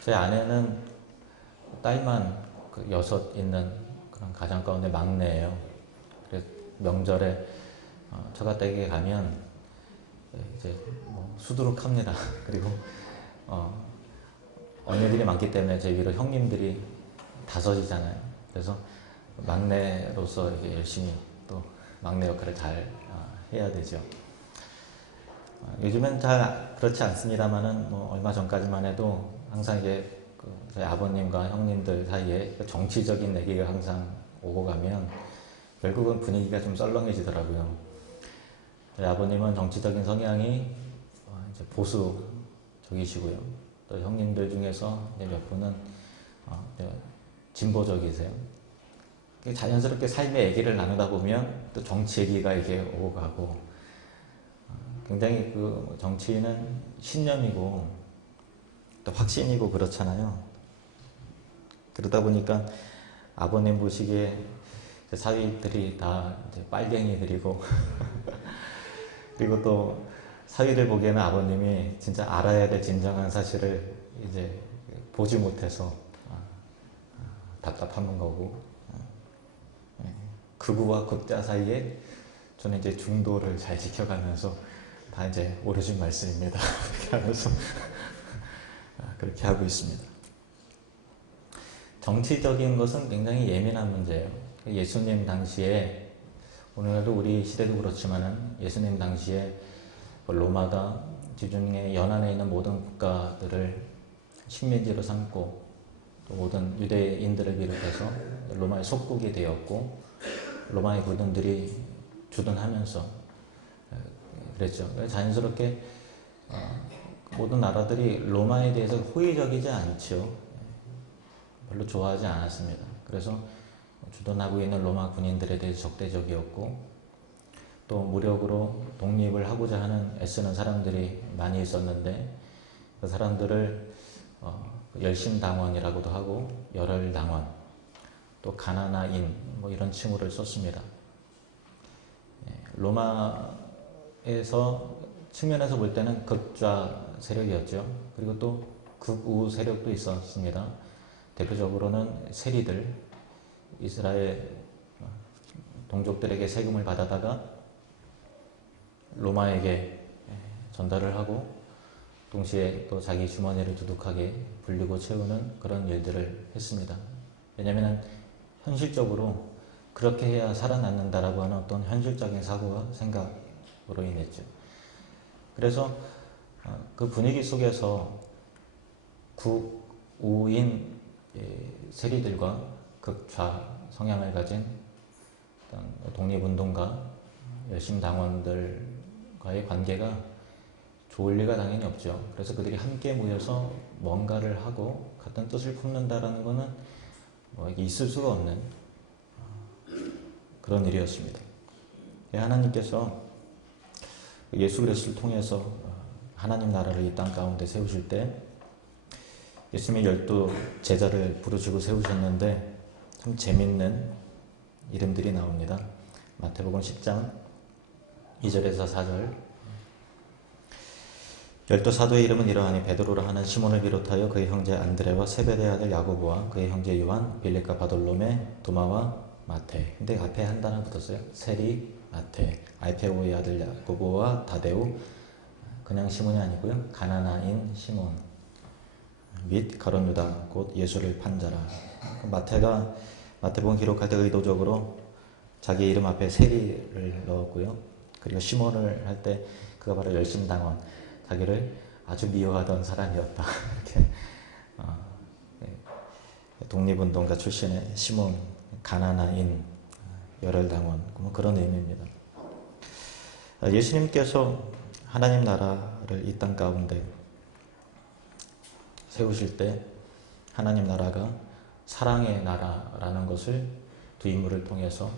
제 아내는 딸만 여섯 있는 그런 가정 가운데 막내예요. 그래서 명절에 처가댁에 가면 이제 뭐 수두룩합니다. 그리고 언니들이 많기 때문에 제 위로 형님들이 다섯이잖아요. 그래서 막내로서 이렇게 열심히 또 막내 역할을 잘 해야 되죠. 요즘엔 잘 그렇지 않습니다만은 뭐 얼마 전까지만 해도 항상 이제 저희 아버님과 형님들 사이에 정치적인 얘기가 항상 오고 가면 결국은 분위기가 좀 썰렁해지더라고요. 저희 아버님은 정치적인 성향이 이제 보수적이시고요. 또 형님들 중에서 이제 몇 분은 이제 진보적이세요. 자연스럽게 삶의 얘기를 나누다 보면 또 정치 얘기가 이렇게 오고 가고 굉장히 그 정치인은 신념이고 또 확신이고 그렇잖아요. 그러다 보니까 아버님 보시기에 사위들이 다 이제 빨갱이들이고 그리고 또 사위들 보기에는 아버님이 진짜 알아야 될 진정한 사실을 이제 보지 못해서 답답한 거고 극우와 극자 사이에 저는 이제 중도를 잘 지켜가면서 다 이제 오르신 말씀입니다. 그렇게 하면서 그렇게 하고 있습니다. 정치적인 것은 굉장히 예민한 문제예요. 예수님 당시에 오늘날도 우리 시대도 그렇지만은 예수님 당시에 로마가 지중해 연안에 있는 모든 국가들을 식민지로 삼고 또 모든 유대인들을 비롯해서 로마의 속국이 되었고 로마의 군인들이 주둔하면서 그랬죠. 자연스럽게 모든 나라들이 로마에 대해서 호의적이지 않죠. 별로 좋아하지 않았습니다. 그래서 주둔하고 있는 로마 군인들에 대해서 적대적이었고 또 무력으로 독립을 하고자 하는 애쓰는 사람들이 많이 있었는데 그 사람들을 열심당원이라고도 하고 열혈당원 또 가나나인 뭐 이런 칭호를 썼습니다. 로마에서 측면에서 볼 때는 극좌 세력이었죠. 그리고 또 극우 세력도 있었습니다. 대표적으로는 세리들, 이스라엘 동족들에게 세금을 받아다가 로마에게 전달을 하고 동시에 또 자기 주머니를 두둑하게 불리고 채우는 그런 일들을 했습니다. 왜냐하면 현실적으로 그렇게 해야 살아남는다라고 하는 어떤 현실적인 사고와 생각으로 인했죠. 그래서 그 분위기 속에서 극우인 세리들과 극좌 성향을 가진 독립운동가 열심당원들과의 관계가 좋을 리가 당연히 없죠. 그래서 그들이 함께 모여서 뭔가를 하고 같은 뜻을 품는다라는 것은 있을 수가 없는 그런 일이었습니다. 하나님께서 예수 그리스도를 통해서 하나님 나라를 이 땅 가운데 세우실 때 예수님이 12 제자를 부르시고 세우셨는데 참 재밌는 이름들이 나옵니다. 마태복음 10장 2절에서 4절 12 사도의 이름은 이러하니 베드로라 하는 시몬을 비롯하여 그의 형제 안드레와 세베대의 아들 야고보와 그의 형제 요한 빌립과 바돌로메 도마와 마태. 근데 앞에 한 단어 붙었어요. 세리 마태. 알페오의 아들 야고보와 다데우. 그냥 시몬이 아니고요. 가나나인 시몬 및 가룟 유다 곧 예수를 판 자라. 마태가 마태복음 기록할 때 의도적으로 자기 이름 앞에 세리를 넣었고요. 그리고 시몬을 할 때 그가 바로 열심당원, 자기를 아주 미워하던 사람이었다. 이렇게 독립운동가 출신의 시몬, 가나나인, 열혈당원 뭐 그런 의미입니다. 예수님께서 하나님 나라를 이 땅 가운데 세우실 때 하나님 나라가 사랑의 나라라는 것을 두 인물을 통해서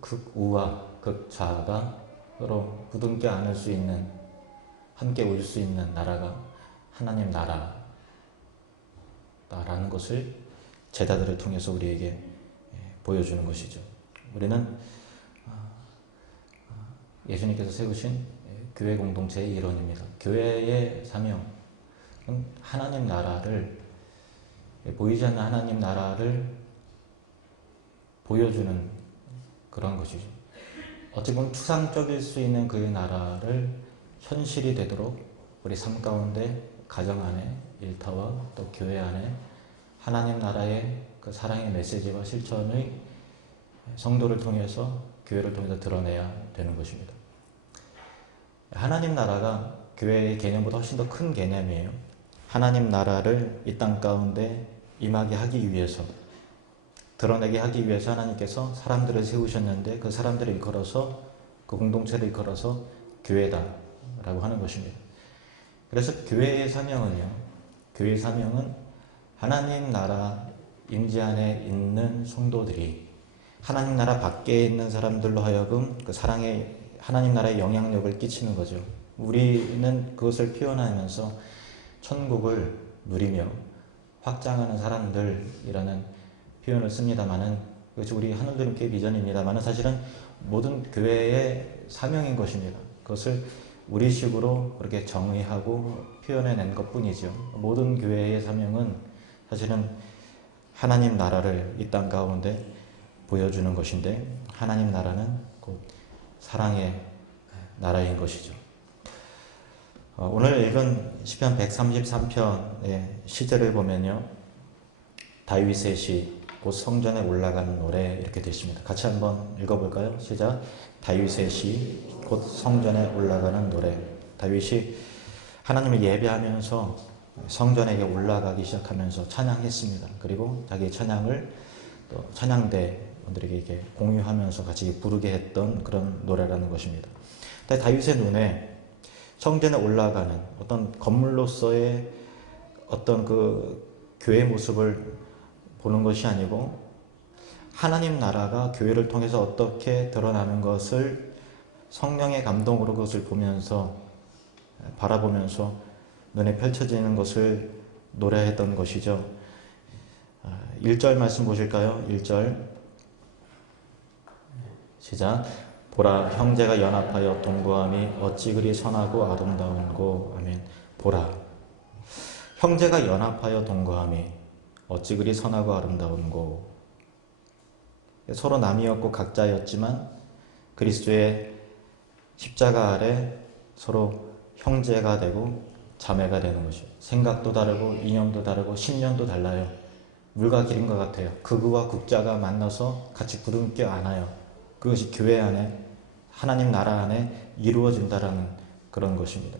극우와 극좌가 서로 부둥켜 안을 수 있는 함께 올 수 있는 나라가 하나님 나라라는 것을 제자들을 통해서 우리에게 보여주는 것이죠. 우리는 예수님께서 세우신 교회 공동체의 일원입니다. 교회의 사명, 하나님 나라를, 보이지 않는 하나님 나라를 보여주는 그런 것이죠. 어찌 보면 추상적일 수 있는 그 나라를 현실이 되도록 우리 삶 가운데, 가정 안에, 일터와 또 교회 안에 하나님 나라의 그 사랑의 메시지와 실천의 성도를 통해서, 교회를 통해서 드러내야 되는 것입니다. 하나님 나라가 교회의 개념보다 훨씬 더 큰 개념이에요. 하나님 나라를 이 땅 가운데 임하게 하기 위해서, 드러내게 하기 위해서 하나님께서 사람들을 세우셨는데, 그 사람들을 일컬어서, 그 공동체를 일컬어서 교회다라고 하는 것입니다. 그래서 교회의 사명은요, 교회의 사명은 하나님 나라 임재 안에 있는 성도들이 하나님 나라 밖에 있는 사람들로 하여금 그 사랑의 하나님 나라의 영향력을 끼치는 거죠. 우리는 그것을 표현하면서 천국을 누리며 확장하는 사람들이라는 표현을 씁니다만은, 그것이 우리 하늘드림교회 비전입니다만은 사실은 모든 교회의 사명인 것입니다. 그것을 우리식으로 그렇게 정의하고 표현해낸 것뿐이죠. 모든 교회의 사명은 사실은 하나님 나라를 이 땅 가운데 보여주는 것인데, 하나님 나라는 곧 사랑의 나라인 것이죠. 오늘 읽은 시편 133편의 시절을 보면요, 다윗의 시, 곧 성전에 올라가는 노래, 이렇게 되어 있습니다. 같이 한번 읽어볼까요? 시작. 다윗의 시, 곧 성전에 올라가는 노래. 다윗이 하나님을 예배하면서 성전에 올라가기 시작하면서 찬양했습니다. 그리고 자기의 찬양을 또 찬양대원들에게 이렇게 공유하면서 같이 부르게 했던 그런 노래라는 것입니다. 근데 다윗의 눈에 성전에 올라가는 어떤 건물로서의 어떤 그 교회 모습을 보는 것이 아니고, 하나님 나라가 교회를 통해서 어떻게 드러나는 것을 성령의 감동으로 그것을 보면서, 바라보면서 눈에 펼쳐지는 것을 노래했던 것이죠. 1절 말씀 보실까요? 1절 시작. 보라, 형제가 연합하여 동거함이 어찌 그리 선하고 아름다운고. 아멘. 보라, 형제가 연합하여 동거함이 어찌 그리 선하고 아름다운고. 서로 남이었고 각자였지만 그리스도의 십자가 아래 서로 형제가 되고 자매가 되는 것이죠. 생각도 다르고 이념도 다르고 신념도 달라요. 물과 기름과 같아요. 극우와 극자가 만나서 같이 부둥켜 안아요. 그것이 교회 안에, 하나님 나라 안에 이루어진다라는 그런 것입니다.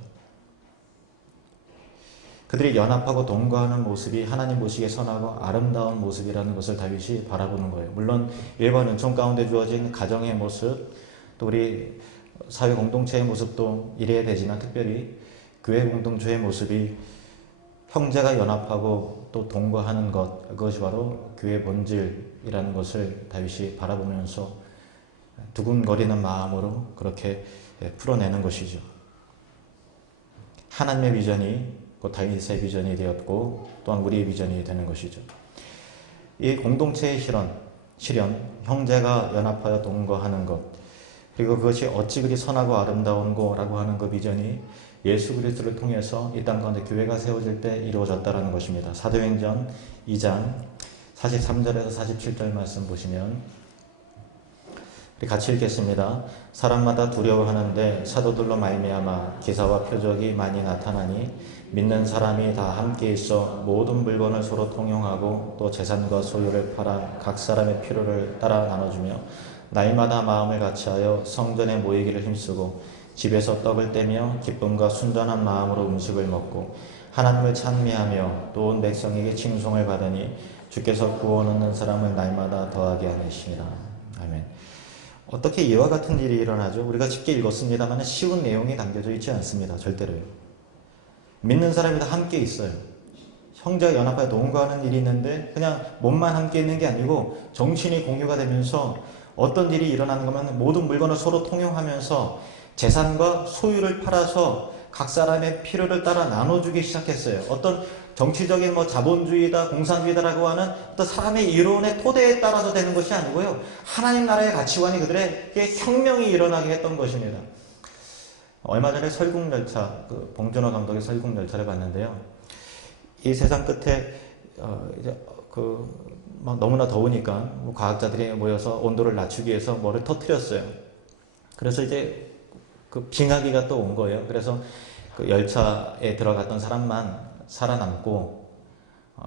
그들이 연합하고 동거하는 모습이 하나님 보시기에 선하고 아름다운 모습이라는 것을 다윗이 바라보는 거예요. 물론 일반 은총 가운데 주어진 가정의 모습, 또 우리 사회 공동체의 모습도 이래야 되지만, 특별히 교회 공동체의 모습이 형제가 연합하고 또 동거하는 것, 그것이 바로 교회의 본질이라는 것을 다윗이 바라보면서 두근거리는 마음으로 그렇게 풀어내는 것이죠. 하나님의 비전이 곧 다윗의 비전이 되었고, 또한 우리의 비전이 되는 것이죠. 이 공동체의 실현, 형제가 연합하여 동거하는 것, 그리고 그것이 어찌 그리 선하고 아름다운고라고 하는 그 비전이 예수 그리스도를 통해서 이 땅 가운데 교회가 세워질 때 이루어졌다는 것입니다. 사도행전 2장 43절에서 47절 말씀 보시면, 우리 같이 읽겠습니다. 사람마다 두려워하는데 사도들로 말미암아 기사와 표적이 많이 나타나니 믿는 사람이 다 함께 있어 모든 물건을 서로 통용하고 또 재산과 소유를 팔아 각 사람의 필요를 따라 나눠주며 날마다 마음을 같이하여 성전에 모이기를 힘쓰고 집에서 떡을 떼며 기쁨과 순전한 마음으로 음식을 먹고 하나님을 찬미하며 또 온 백성에게 칭송을 받으니 주께서 구원 얻는 사람을 날마다 더하게 하시니라. 아멘. 어떻게 이와 같은 일이 일어나죠? 우리가 쉽게 읽었습니다만 쉬운 내용이 담겨져 있지 않습니다. 절대로요. 믿는 사람이 다 함께 있어요. 형제가 연합하여 동거하는 일이 있는데 그냥 몸만 함께 있는 게 아니고 정신이 공유가 되면서 어떤 일이 일어나는 거면 모든 물건을 서로 통용하면서 재산과 소유를 팔아서 각 사람의 필요를 따라 나눠주기 시작했어요. 어떤 정치적인 자본주의다, 공산주의다라고 하는 어떤 사람의 이론의 토대에 따라서 되는 것이 아니고요. 하나님 나라의 가치관이 그들에게 혁명이 일어나게 했던 것입니다. 얼마 전에 설국열차, 봉준호 감독의 설국열차를 봤는데요. 이 세상 끝에 이제 막 너무나 더우니까 뭐 과학자들이 모여서 온도를 낮추기 위해서 뭐를 터뜨렸어요. 그래서 이제 그 빙하기가 또 온 거예요. 그래서 그 열차에 들어갔던 사람만 살아남고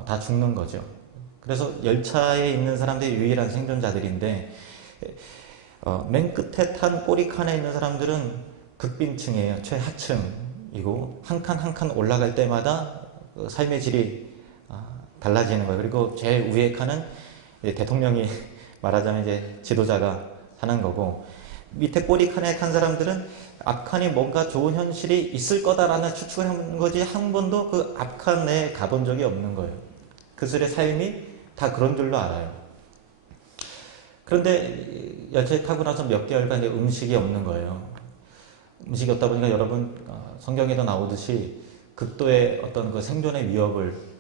다 죽는 거죠. 그래서 열차에 있는 사람들이 유일한 생존자들인데 맨 끝에 탄 꼬리칸에 있는 사람들은 극빈층이에요. 최하층이고 한 칸 한 칸 올라갈 때마다 삶의 질이 달라지는 거예요. 그리고 제일 위에 칸은 대통령이 말하자면 이제 지도자가 사는 거고, 밑에 꼬리칸에 칸 사람들은 앞칸이 뭔가 좋은 현실이 있을 거다라는 추측을 한 거지 한 번도 그 앞칸에 가본 적이 없는 거예요. 그들의 삶이 다 그런 줄로 알아요. 그런데 열차에 타고 나서 몇 개월간 음식이 없는 거예요. 음식이 없다 보니까 여러분 성경에도 나오듯이 극도의 어떤 그 생존의 위협을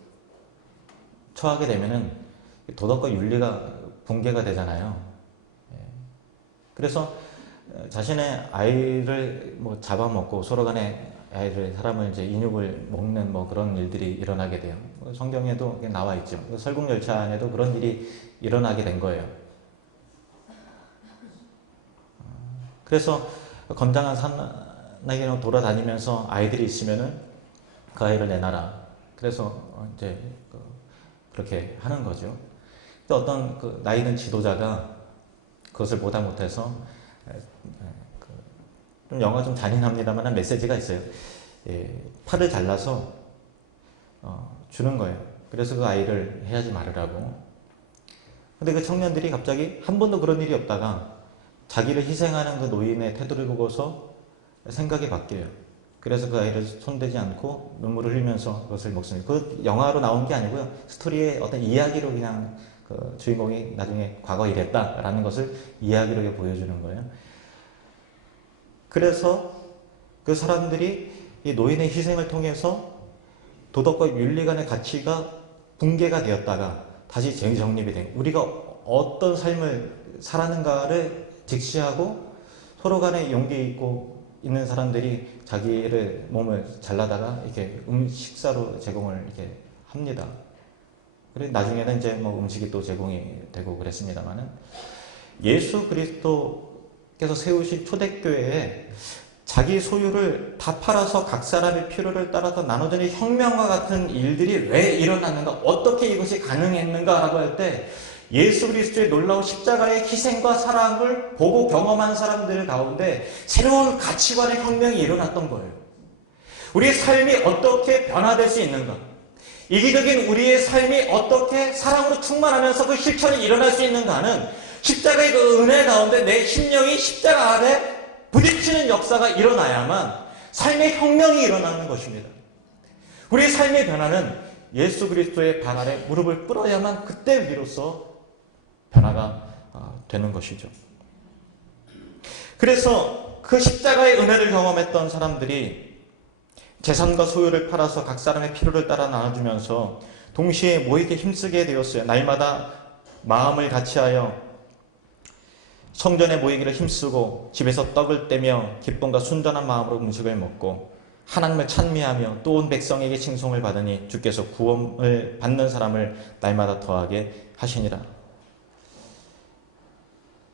처하게 되면은 도덕과 윤리가 붕괴가 되잖아요. 그래서 자신의 아이를 뭐 잡아먹고 서로 간에 사람을 이제 인육을 먹는 뭐 그런 일들이 일어나게 돼요. 성경에도 나와 있죠. 설국열차 안에도 그런 일이 일어나게 된 거예요. 그래서 건장한 산나기로 돌아다니면서 아이들이 있으면은 그 아이를 내놔라. 그래서 이제 그렇게 하는 거죠. 어떤 그 나이 든 지도자가 그것을 보다 못해서 좀 영화 좀 잔인합니다만 메시지가 있어요. 팔을 잘라서 주는 거예요. 그래서 그 아이를 해하지 말으라고. 근데 그 청년들이 갑자기 한 번도 그런 일이 없다가 자기를 희생하는 그 노인의 태도를 보고서 생각이 바뀌어요. 그래서 그 아이를 손대지 않고 눈물을 흘리면서 그것을 먹습니다. 그 영화로 나온 게 아니고요. 스토리의 어떤 이야기로 그냥 그 주인공이 나중에 과거 이랬다라는 것을 이야기로 보여주는 거예요. 그래서 그 사람들이 이 노인의 희생을 통해서 도덕과 윤리 간의 가치가 붕괴가 되었다가 다시 재정립이 된, 우리가 어떤 삶을 살았는가를 직시하고 서로 간에 용기 있고 있는 사람들이 자기를 몸을 잘라다가 이렇게 식사로 제공을 이렇게 합니다. 그리고 나중에는 이제 뭐 음식이 또 제공이 되고 그랬습니다만은, 예수 그리스도께서 세우신 초대교회에 자기 소유를 다 팔아서 각 사람의 필요를 따라서 나눠주는 혁명과 같은 일들이 왜 일어났는가, 어떻게 이것이 가능했는가라고 할 때 예수 그리스도의 놀라운 십자가의 희생과 사랑을 보고 경험한 사람들 가운데 새로운 가치관의 혁명이 일어났던 거예요. 우리의 삶이 어떻게 변화될 수 있는가, 이기적인 우리의 삶이 어떻게 사랑으로 충만하면서 그 실천이 일어날 수 있는가는 십자가의 그 은혜 가운데 내 심령이 십자가 아래 부딪히는 역사가 일어나야만 삶의 혁명이 일어나는 것입니다. 우리의 삶의 변화는 예수 그리스도의 발 아래 무릎을 꿇어야만 그때 비로소 변화가 되는 것이죠. 그래서 그 십자가의 은혜를 경험했던 사람들이 재산과 소유를 팔아서 각 사람의 필요를 따라 나눠주면서 동시에 모이게 힘쓰게 되었어요. 날마다 마음을 같이하여 성전에 모이기를 힘쓰고 집에서 떡을 떼며 기쁨과 순전한 마음으로 음식을 먹고 하나님을 찬미하며 또 온 백성에게 칭송을 받으니 주께서 구원을 받는 사람을 날마다 더하게 하시니라.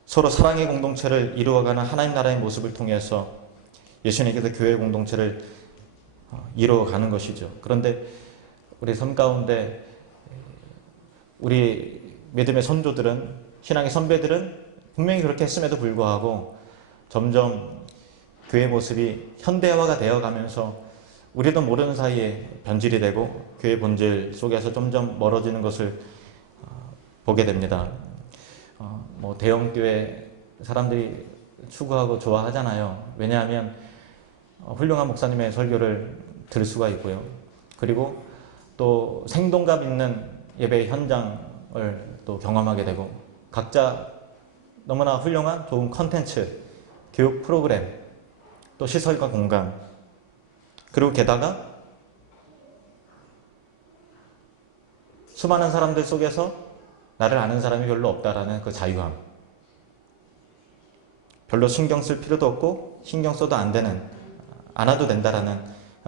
서로 사랑의 공동체를 이루어가는 하나님 나라의 모습을 통해서 예수님께서 교회 공동체를 이루어가는 것이죠. 그런데 우리 삶 가운데 우리 믿음의 선조들은, 신앙의 선배들은 분명히 그렇게 했음에도 불구하고 점점 교회 모습이 현대화가 되어가면서 우리도 모르는 사이에 변질이 되고 교회 본질 속에서 점점 멀어지는 것을 보게 됩니다. 뭐 대형 교회 사람들이 추구하고 좋아하잖아요. 왜냐하면 훌륭한 목사님의 설교를 들을 수가 있고요. 그리고 또 생동감 있는 예배 현장을 또 경험하게 되고, 각자 너무나 훌륭한 좋은 컨텐츠, 교육 프로그램, 또 시설과 공간, 그리고 게다가 수많은 사람들 속에서 나를 아는 사람이 별로 없다라는 그 자유함, 별로 신경 쓸 필요도 없고 신경 써도 안 와도 된다라는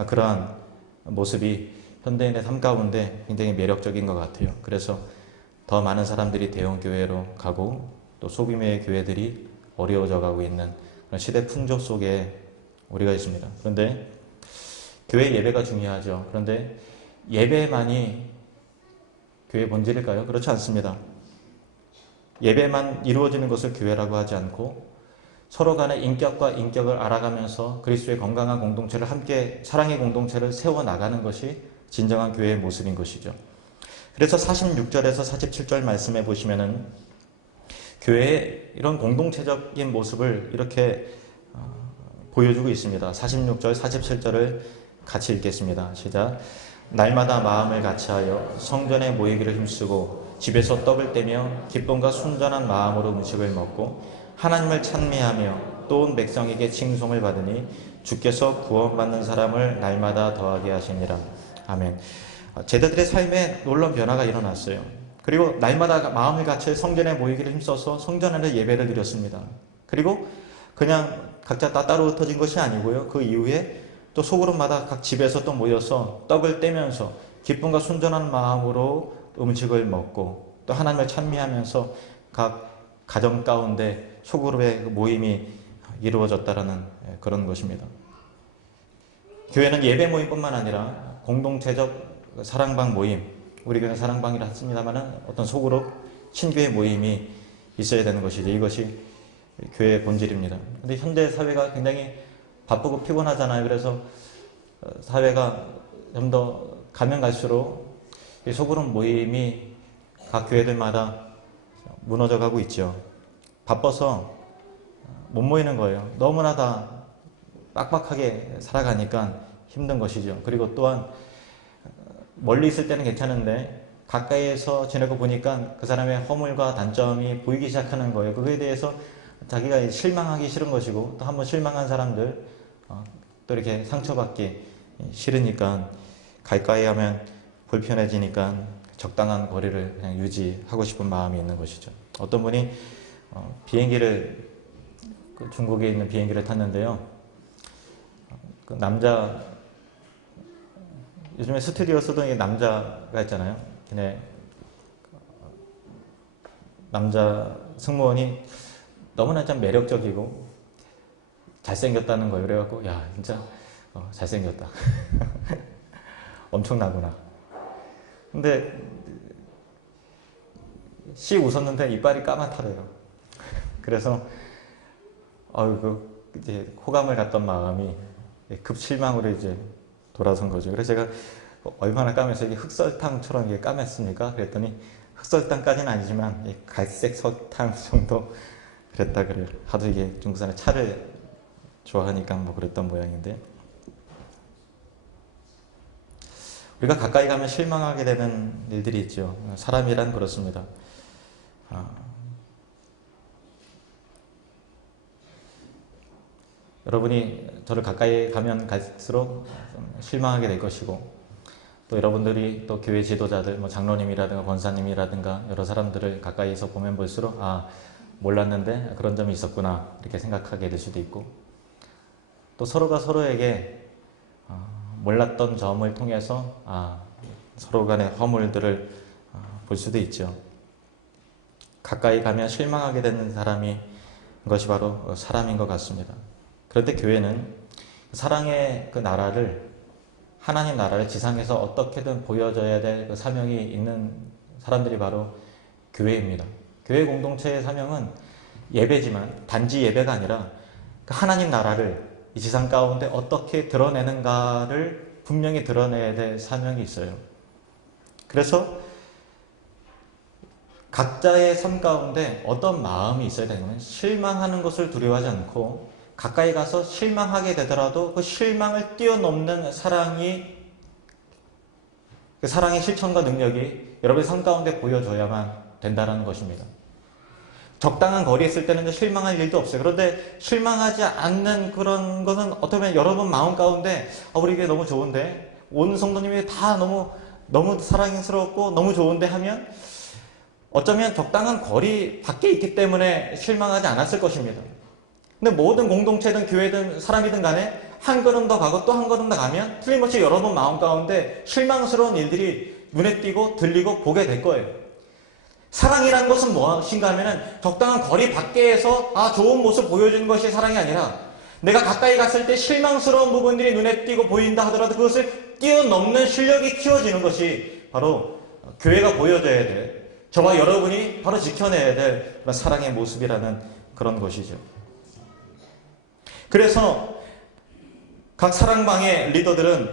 그러한 모습이 현대인의 삶 가운데 굉장히 매력적인 것 같아요. 그래서 더 많은 사람들이 대형 교회로 가고 또 소규모의 교회들이 어려워져 가고 있는 그런 시대 풍조 속에 우리가 있습니다. 그런데 교회 예배가 중요하죠. 그런데 예배만이 교회 본질일까요? 그렇지 않습니다. 예배만 이루어지는 것을 교회라고 하지 않고 서로 간의 인격과 인격을 알아가면서 그리스도의 건강한 공동체를 함께 사랑의 공동체를 세워나가는 것이 진정한 교회의 모습인 것이죠. 그래서 46절에서 47절 말씀해 보시면은 교회의 이런 공동체적인 모습을 이렇게 보여주고 있습니다. 46절, 47절을 같이 읽겠습니다. 시작. 날마다 마음을 같이하여 성전에 모이기를 힘쓰고 집에서 떡을 떼며 기쁨과 순전한 마음으로 음식을 먹고 하나님을 찬미하며 또 온 백성에게 칭송을 받으니 주께서 구원받는 사람을 날마다 더하게 하시니라. 아멘. 제자들의 삶에 놀라운 변화가 일어났어요. 그리고 날마다 마음을 같이 성전에 모이기를 힘써서 성전 안에 예배를 드렸습니다. 그리고 그냥 각자 따따로 흩어진 것이 아니고요. 그 이후에 또 소그룹마다 각 집에서 또 모여서 떡을 떼면서 기쁨과 순전한 마음으로 음식을 먹고 또 하나님을 찬미하면서 각 가정 가운데 소그룹의 모임이 이루어졌다라는 그런 것입니다. 교회는 예배 모임뿐만 아니라 공동체적 사랑방 모임, 우리 교회는 사랑방이라 했습니다만 어떤 소그룹 친교회 모임이 있어야 되는 것이죠. 이것이 교회의 본질입니다. 근데 현대 사회가 굉장히 바쁘고 피곤하잖아요. 그래서 사회가 좀 더 가면 갈수록 이 소그룹 모임이 각 교회들마다 무너져 가고 있죠. 바빠서 못 모이는 거예요. 너무나 다 빡빡하게 살아가니까 힘든 것이죠. 그리고 또한 멀리 있을 때는 괜찮은데 가까이에서 지내고 보니까 그 사람의 허물과 단점이 보이기 시작하는 거예요. 그거에 대해서 자기가 실망하기 싫은 것이고 또 한번 실망한 사람들 또 이렇게 상처받기 싫으니까 가까이 하면 불편해지니까 적당한 거리를 그냥 유지하고 싶은 마음이 있는 것이죠. 어떤 분이 비행기를 중국에 있는 비행기를 탔는데요. 그 남자 요즘에 스튜디오에서도 남자가 있잖아요. 근데 남자 승무원이 너무나 좀 매력적이고 잘생겼다는 거예요. 그래갖고 야 진짜 잘생겼다. 엄청나구나. 근데 씩 웃었는데 이빨이 까맣다래요. 그래서 이제 호감을 갖던 마음이 급 실망으로 이제 돌아선 거죠. 그래서 제가 얼마나 까면서 이게 흑설탕처럼 이게 까맸습니까? 그랬더니 흑설탕까지는 아니지만 갈색 설탕 정도 그랬다 그래요. 하도 이게 중국 사람이 차를 좋아하니까 뭐 그랬던 모양인데 우리가 가까이 가면 실망하게 되는 일들이 있죠. 사람이란 그렇습니다. 여러분이 저를 가까이 가면 갈수록 실망하게 될 것이고 또 여러분들이 또 교회 지도자들 뭐 장로님이라든가 권사님이라든가 여러 사람들을 가까이서 보면 볼수록 몰랐는데 그런 점이 있었구나 이렇게 생각하게 될 수도 있고 또 서로가 서로에게 몰랐던 점을 통해서 서로 간의 허물들을 볼 수도 있죠. 가까이 가면 실망하게 되는 사람이 것이 바로 사람인 것 같습니다. 그런데 교회는 사랑의 그 나라를 하나님 나라를 지상에서 어떻게든 보여줘야 될 그 사명이 있는 사람들이 바로 교회입니다. 교회 공동체의 사명은 예배지만 단지 예배가 아니라 그 하나님 나라를 이 지상 가운데 어떻게 드러내는가를 분명히 드러내야 될 사명이 있어요. 그래서 각자의 삶 가운데 어떤 마음이 있어야 되냐면 실망하는 것을 두려워하지 않고 가까이 가서 실망하게 되더라도 그 실망을 뛰어넘는 사랑이 그 사랑의 실천과 능력이 여러분의 삶 가운데 보여줘야만 된다는 것입니다. 적당한 거리에 있을 때는 실망할 일도 없어요. 그런데 실망하지 않는 그런 것은 어떻게 보면 여러분 마음 가운데 우리 교회 너무 좋은데 온 성도님이 다 너무 사랑스럽고 너무 좋은데 하면 어쩌면 적당한 거리 밖에 있기 때문에 실망하지 않았을 것입니다. 근데 모든 공동체든 교회든 사람이든 간에 한 걸음 더 가고 또 한 걸음 더 가면 틀림없이 여러분 마음 가운데 실망스러운 일들이 눈에 띄고 들리고 보게 될 거예요. 사랑이라는 것은 무엇인가 하면은 적당한 거리 밖에서 좋은 모습 보여주는 것이 사랑이 아니라 내가 가까이 갔을 때 실망스러운 부분들이 눈에 띄고 보인다 하더라도 그것을 뛰어넘는 실력이 키워지는 것이 바로 교회가 보여줘야 될, 저와 여러분이 바로 지켜내야 될 그런 사랑의 모습이라는 그런 것이죠. 그래서 각 사랑방의 리더들은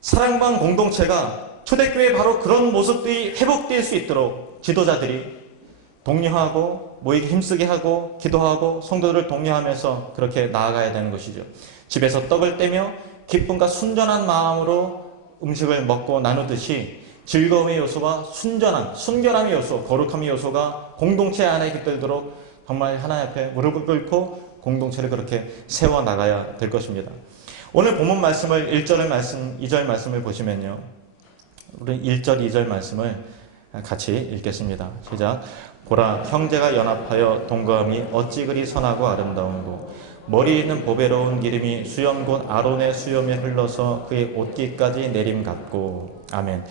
사랑방 공동체가 초대교회에 바로 그런 모습들이 회복될 수 있도록 지도자들이 독려하고 모이기 힘쓰게 하고 기도하고 성도들을 독려하면서 그렇게 나아가야 되는 것이죠. 집에서 떡을 떼며 기쁨과 순전한 마음으로 음식을 먹고 나누듯이 즐거움의 요소와 순결함의 요소, 거룩함의 요소가 공동체 안에 깃들도록 정말 하나님 앞에 무릎을 꿇고 공동체를 그렇게 세워나가야 될 것입니다. 오늘 본문 말씀을 1절 말씀, 2절 말씀을 보시면요. 우리 1절, 2절 말씀을 같이 읽겠습니다. 시작. 보라, 형제가 연합하여 동거함이 어찌 그리 선하고 아름다운고 머리에 있는 보배로운 기름이 수염 곧 아론의 수염에 흘러서 그의 옷깃까지 내림 같고. 아멘.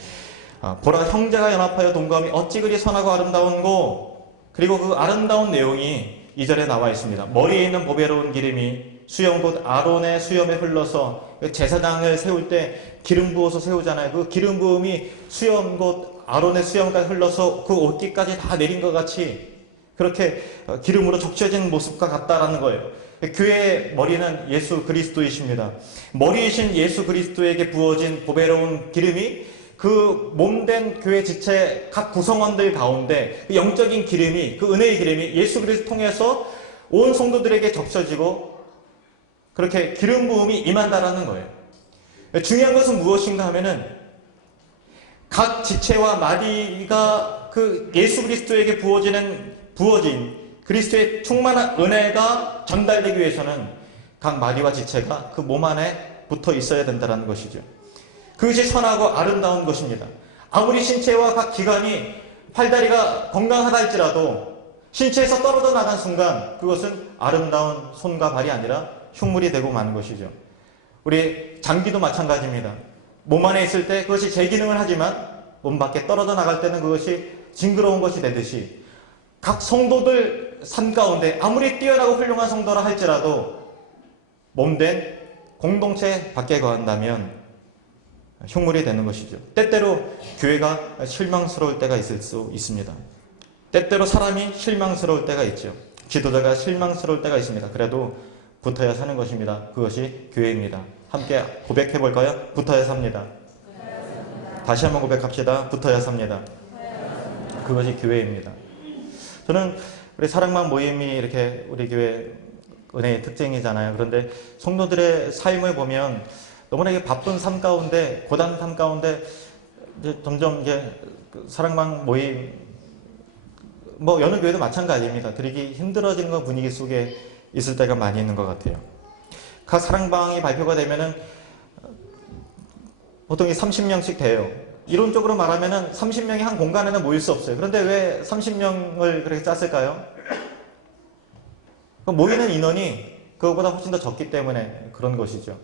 보라, 형제가 연합하여 동거함이 어찌 그리 선하고 아름다운고. 그리고 그 아름다운 내용이 2절에 나와 있습니다. 머리에 있는 보배로운 기름이 수염 곧 아론의 수염에 흘러서 제사장을 세울 때 기름 부어서 세우잖아요. 그 기름 부음이 수염 곧 아론의 수염까지 흘러서 그 옷깃까지 다 내린 것 같이 그렇게 기름으로 적셔진 모습과 같다라는 거예요. 교회의 머리는 예수 그리스도이십니다. 머리이신 예수 그리스도에게 부어진 보배로운 기름이 그 몸된 교회 지체 각 구성원들 가운데 그 영적인 기름이, 그 은혜의 기름이 예수 그리스도 통해서 온 성도들에게 적셔지고 그렇게 기름 부음이 임한다라는 거예요. 중요한 것은 무엇인가 하면은 각 지체와 마디가 그 예수 그리스도에게 부어진 그리스도의 충만한 은혜가 전달되기 위해서는 각 마디와 지체가 그 몸 안에 붙어 있어야 된다는 것이죠. 그것이 선하고 아름다운 것입니다. 아무리 신체와 각 기관이 팔다리가 건강하다 할지라도 신체에서 떨어져 나간 순간 그것은 아름다운 손과 발이 아니라 흉물이 되고 마는 것이죠. 우리 장기도 마찬가지입니다. 몸 안에 있을 때 그것이 제 기능을 하지만 몸 밖에 떨어져 나갈 때는 그것이 징그러운 것이 되듯이 각 성도들 삶 가운데 아무리 뛰어나고 훌륭한 성도라 할지라도 몸된 공동체 밖에 거한다면 흉물이 되는 것이죠. 때때로 교회가 실망스러울 때가 있을 수 있습니다. 때때로 사람이 실망스러울 때가 있죠. 지도자가 실망스러울 때가 있습니다. 그래도 붙어야 사는 것입니다. 그것이 교회입니다. 함께 고백해 볼까요? 붙어야 삽니다. 다시 한번 고백합시다. 붙어야 삽니다. 그것이 교회입니다. 저는 우리 사랑방 모임이 이렇게 우리 교회 은혜의 특징이잖아요. 그런데 성도들의 삶을 보면 너무나 바쁜 삶 가운데, 고단 삶 가운데 이제 점점 사랑방 모임, 여느 교회도 마찬가지입니다. 드리기 힘들어지는 것 분위기 속에 있을 때가 많이 있는 것 같아요. 각 사랑방이 발표가 되면은 보통 30명씩 돼요. 이론적으로 말하면은 30명이 한 공간에는 모일 수 없어요. 그런데 왜 30명을 그렇게 짰을까요? 모이는 인원이 그것보다 훨씬 더 적기 때문에 그런 것이죠.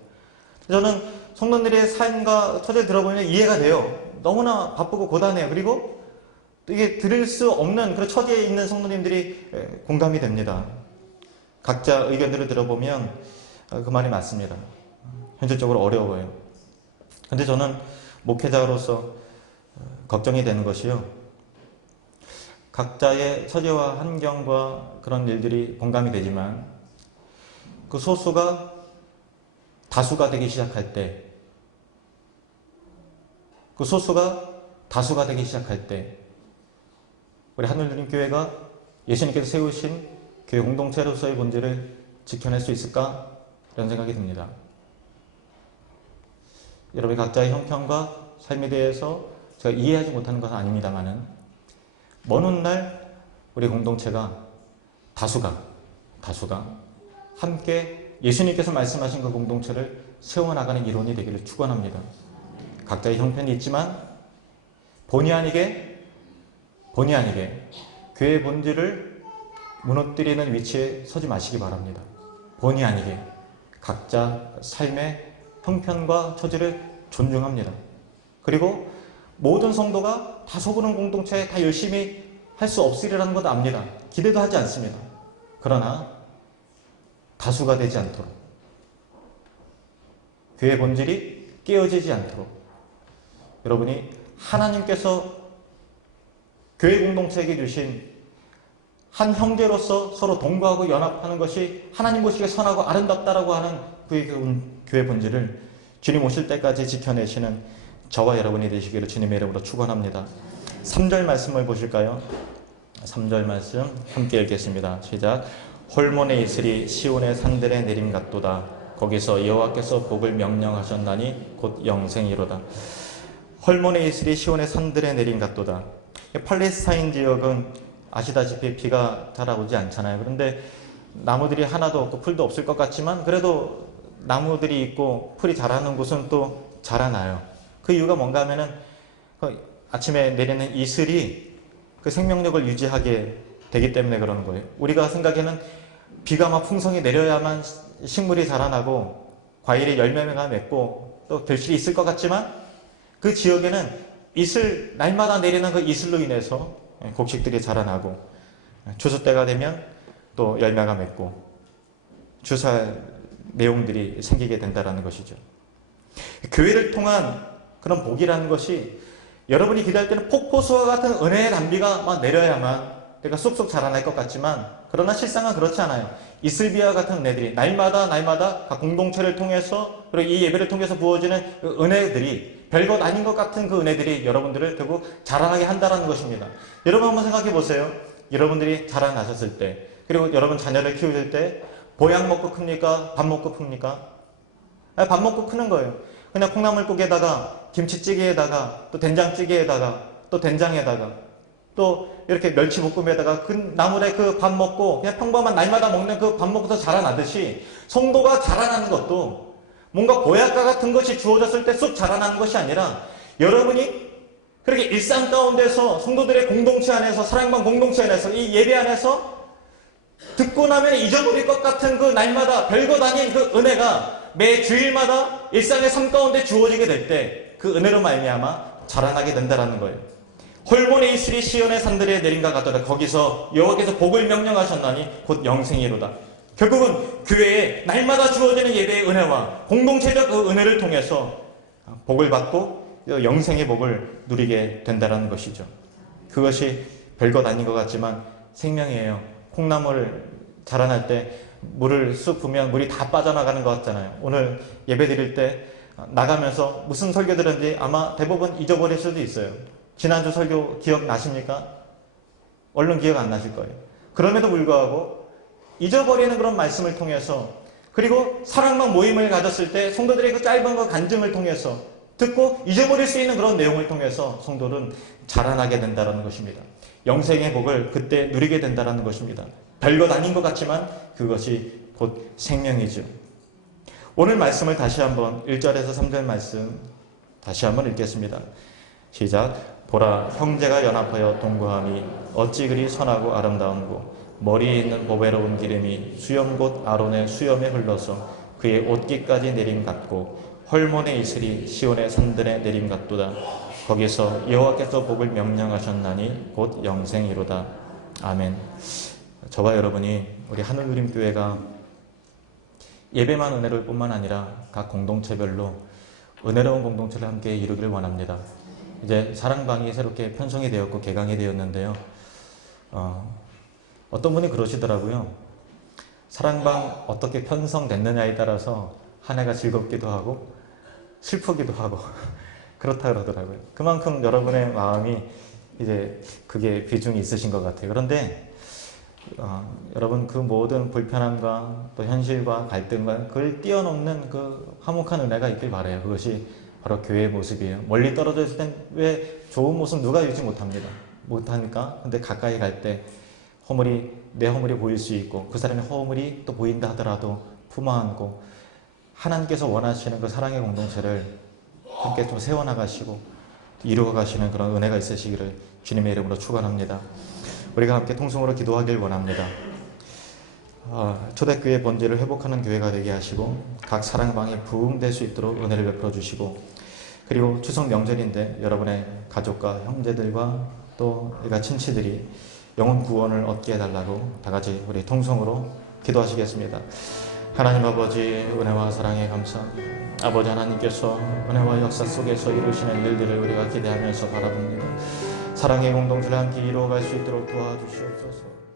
저는 성도들의 삶과 처지를 들어보면 이해가 돼요. 너무나 바쁘고 고단해요. 그리고 이게 들을 수 없는 그런 처지에 있는 성도님들이 공감이 됩니다. 각자 의견들을 들어보면 그 말이 맞습니다. 현실적으로 어려워요. 근데 저는 목회자로서 걱정이 되는 것이요. 각자의 처지와 환경과 그런 일들이 공감이 되지만 그 소수가 다수가 되기 시작할 때, 그 소수가 다수가 되기 시작할 때 우리 하늘드림 교회가 예수님께서 세우신 교회 공동체로서의 본질을 지켜낼 수 있을까? 이런 생각이 듭니다. 여러분 각자의 형편과 삶에 대해서 제가 이해하지 못하는 것은 아닙니다만은 먼 훗날 우리 공동체가 다수가 함께 예수님께서 말씀하신 그 공동체를 세워나가는 이론이 되기를 축원합니다. 각자의 형편이 있지만 본의 아니게 교회의 본질을 무너뜨리는 위치에 서지 마시기 바랍니다. 본의 아니게 각자 삶의 형편과 처지를 존중합니다. 그리고 모든 성도가 다 속으는 공동체에 다 열심히 할 수 없으리라는 것도 압니다. 기대도 하지 않습니다. 그러나 다수가 되지 않도록, 교회 본질이 깨어지지 않도록 여러분이 하나님께서 교회 공동체에게 주신 한 형제로서 서로 동거하고 연합하는 것이 하나님 보시기에 선하고 아름답다라고 하는 그의 교회 본질을 주님 오실 때까지 지켜내시는 저와 여러분이 되시기를 주님의 이름으로 축원합니다. 3절 말씀을 보실까요? 3절 말씀 함께 읽겠습니다. 시작. 홀몬에 이슬이 시온의 산들에 내림 같도다. 거기서 여호와께서 복을 명령하셨나니 곧 영생이로다. 홀몬에 이슬이 시온의 산들에 내림 같도다. 팔레스타인 지역은 아시다시피 비가 잘 오지 않잖아요. 그런데 나무들이 하나도 없고 풀도 없을 것 같지만 그래도 나무들이 있고 풀이 자라는 곳은 또 자라나요. 그 이유가 뭔가 하면은 아침에 내리는 이슬이 그 생명력을 유지하게 되기 때문에 그러는 거예요. 우리가 생각에는 비가 막 풍성히 내려야만 식물이 자라나고 과일이 열매가 맺고 또 결실이 있을 것 같지만 그 지역에는 날마다 내리는 그 이슬로 인해서 곡식들이 자라나고 추수 때가 되면 또 열매가 맺고 주사할 내용들이 생기게 된다는 것이죠. 교회를 통한 그런 복이라는 것이 여러분이 기도할 때는 폭포수와 같은 은혜의 단비가 막 내려야만 내가 쑥쑥 자라날 것 같지만 그러나 실상은 그렇지 않아요. 이슬비와 같은 은혜들이 날마다 각 공동체를 통해서 그리고 이 예배를 통해서 부어지는 그 은혜들이 별것 아닌 것 같은 그 은혜들이 여러분들을 결국 자라나게 한다는 것입니다. 여러분 한번 생각해 보세요. 여러분들이 자라나셨을 때 그리고 여러분 자녀를 키우실 때 보약 먹고 큽니까? 밥 먹고 큽니까? 밥 먹고 크는 거예요. 그냥 콩나물국에다가 김치찌개에다가 또 된장찌개에다가 또 된장에다가 또 이렇게 멸치볶음에다가 그 나물에 그 밥 먹고 그냥 평범한 날마다 먹는 그 밥 먹고서 자라나듯이 성도가 자라나는 것도 뭔가 보약과 같은 것이 주어졌을 때 쑥 자라나는 것이 아니라 여러분이 그렇게 일상 가운데서 성도들의 공동체 안에서 사랑방 공동체 안에서 이 예배 안에서 듣고 나면 잊어버릴 것 같은 그 날마다 별것 아닌 그 은혜가 매 주일마다 일상의 삶 가운데 주어지게 될 때 그 은혜로 말미암아 자라나게 된다는 거예요. 홀몬의 이슬이 시온의 산들에 내린가 같도다. 거기서 여호와께서 복을 명령하셨나니 곧 영생이로다. 결국은 교회에 날마다 주어지는 예배의 은혜와 공동체적 그 은혜를 통해서 복을 받고 영생의 복을 누리게 된다는 것이죠. 그것이 별것 아닌 것 같지만 생명이에요. 콩나물 자라날 때 물을 쑥 부으면 물이 다 빠져나가는 것 같잖아요. 오늘 예배 드릴 때 나가면서 무슨 설교 들었는지 아마 대부분 잊어버릴 수도 있어요. 지난주 설교 기억나십니까? 얼른 기억 안 나실 거예요. 그럼에도 불구하고 잊어버리는 그런 말씀을 통해서 그리고 사랑방 모임을 가졌을 때 성도들의 그 짧은 그 간증을 통해서 듣고 잊어버릴 수 있는 그런 내용을 통해서 성도는 자라나게 된다는 것입니다. 영생의 복을 그때 누리게 된다는 것입니다. 별것 아닌 것 같지만 그것이 곧 생명이죠. 오늘 말씀을 다시 한번 1절에서 3절 말씀 다시 한번 읽겠습니다. 시작. 보라, 형제가 연합하여 동거함이 어찌 그리 선하고 아름다운고 머리에 있는 보배로운 기름이 수염 곧 아론의 수염에 흘러서 그의 옷깃까지 내림 같고 헐몬의 이슬이 시온의 산들에 내림 같도다. 거기서 여호와께서 복을 명령하셨나니 곧 영생이로다. 아멘. 저와 여러분이 우리 하늘누림교회가 예배만 은혜로울 뿐만 아니라 각 공동체별로 은혜로운 공동체를 함께 이루기를 원합니다. 이제 사랑방이 새롭게 편성이 되었고 개강이 되었는데요. 어떤 분이 그러시더라고요. 사랑방 어떻게 편성됐느냐에 따라서 한 해가 즐겁기도 하고 슬프기도 하고 그렇다 그러더라고요. 그만큼 여러분의 마음이 이제 그게 비중이 있으신 것 같아요. 그런데 여러분 그 모든 불편함과 또 현실과 갈등과 그걸 뛰어넘는 그 화목한 은혜가 있길 바라요. 그것이 바로 교회의 모습이에요. 멀리 떨어져 있을 땐 왜 좋은 모습 누가 유지 못합니다. 못하니까. 근데 가까이 갈 때 내 허물이 보일 수 있고 그 사람의 허물이 또 보인다 하더라도 품어안고 하나님께서 원하시는 그 사랑의 공동체를 함께 좀 세워나가시고 이루어가시는 그런 은혜가 있으시기를 주님의 이름으로 축원합니다. 우리가 함께 통성으로 기도하길 원합니다. 초대교회 본질을 회복하는 교회가 되게 하시고 각 사랑방에 부흥될 수 있도록 은혜를 베풀어 주시고, 그리고 추석 명절인데 여러분의 가족과 형제들과 또 일가 친치들이 영혼 구원을 얻게 해달라고 다 같이 우리 통성으로 기도하시겠습니다. 하나님 아버지, 은혜와 사랑에 감사합니다. 아버지 하나님께서 은혜와 역사 속에서 이루시는 일들을 우리가 기대하면서 바라봅니다. 사랑의 공동체를 함께 이루어갈 수 있도록 도와주시옵소서.